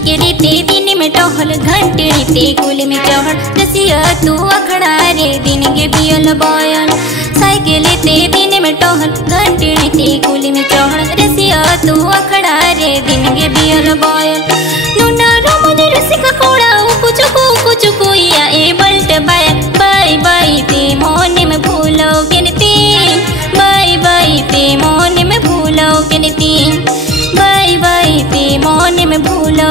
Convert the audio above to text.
Cycle ते दिन में टहल घंटड़ी ते कुल में चढ़ रसिया तू अखड़ा रे दिन के बियल बयल। साइकिल ते दिन में टहल घंटड़ी ते कुल में चढ़ रसिया तू अखड़ा रे दिन के बियल बयल। नुना रमन रसिक कोड़ा कुछ या ए बल्ट बाय बाय ते मोने में भूलो गिनती बाय ते मोने में भूलो गिनती बाय ते मोने में भूलो।